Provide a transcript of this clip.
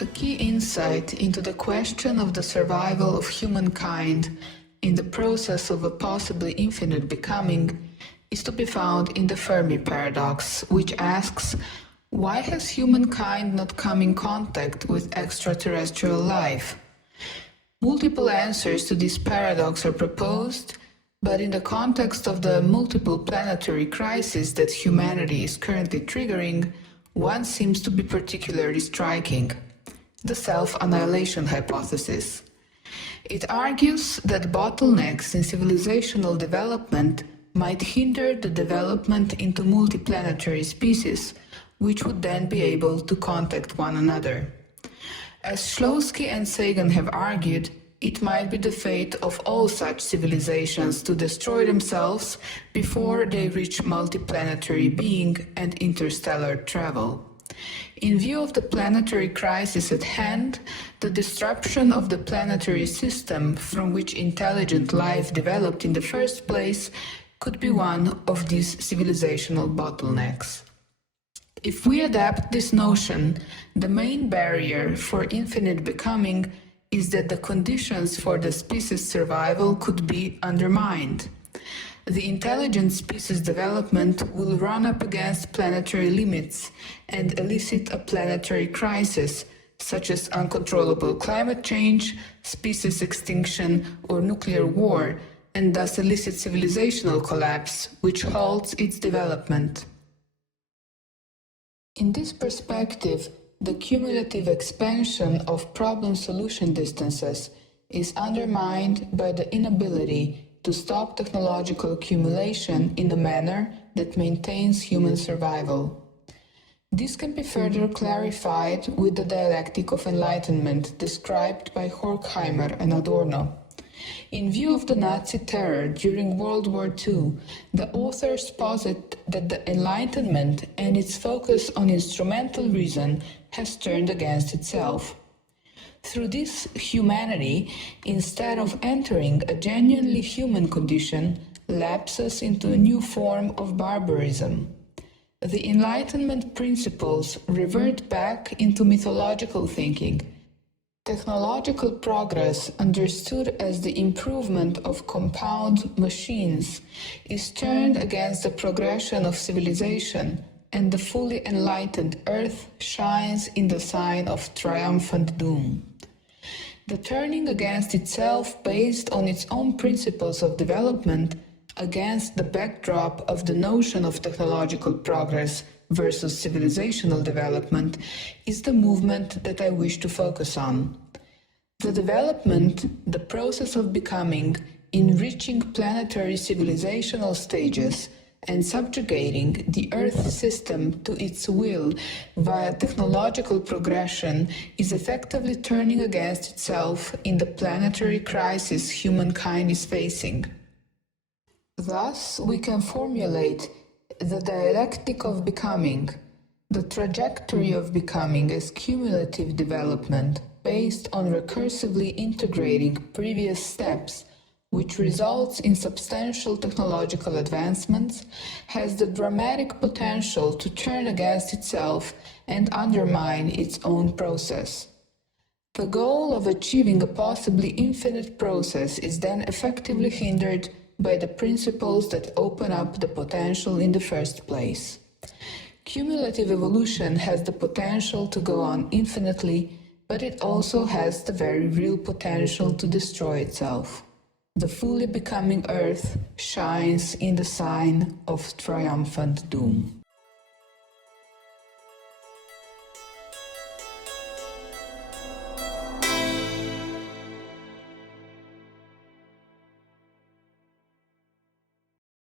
A key insight into the question of the survival of humankind in the process of a possibly infinite becoming is to be found in the Fermi paradox, which asks, why has humankind not come in contact with extraterrestrial life? Multiple answers to this paradox are proposed, but in the context of the multiple planetary crises that humanity is currently triggering, one seems to be particularly striking: the self-annihilation hypothesis. It argues that bottlenecks in civilizational development might hinder the development into multiplanetary species, which would then be able to contact one another. As Schlosky and Sagan have argued, it might be the fate of all such civilizations to destroy themselves before they reach multiplanetary being and interstellar travel. In view of the planetary crisis at hand, the disruption of the planetary system from which intelligent life developed in the first place could be one of these civilizational bottlenecks. If we adapt this notion, the main barrier for infinite becoming is that the conditions for the species' survival could be undermined. The intelligent species development will run up against planetary limits and elicit a planetary crisis, such as uncontrollable climate change, species extinction, or nuclear war, and thus elicit civilizational collapse, which halts its development. In this perspective, the cumulative expansion of problem-solution distances is undermined by the inability to stop technological accumulation in a manner that maintains human survival. This can be further clarified with the dialectic of enlightenment described by Horkheimer and Adorno. In view of the Nazi terror during World War II, the authors posit that the Enlightenment and its focus on instrumental reason has turned against itself. Through this, humanity, instead of entering a genuinely human condition, lapses into a new form of barbarism. The Enlightenment principles revert back into mythological thinking. Technological progress, understood as the improvement of compound machines, is turned against the progression of civilization, and the fully enlightened earth shines in the sign of triumphant doom. The turning against itself based on its own principles of development, against the backdrop of the notion of technological progress versus civilizational development, is the movement that I wish to focus on. The development, the process of becoming, enriching planetary civilizational stages, and subjugating the Earth system to its will via technological progression is effectively turning against itself in the planetary crisis humankind is facing. Thus, we can formulate the dialectic of becoming, the trajectory of becoming as cumulative development based on recursively integrating previous steps, which results in substantial technological advancements, has the dramatic potential to turn against itself and undermine its own process. The goal of achieving a possibly infinite process is then effectively hindered by the principles that open up the potential in the first place. Cumulative evolution has the potential to go on infinitely, but it also has the very real potential to destroy itself. The fully becoming Earth shines in the sign of triumphant doom.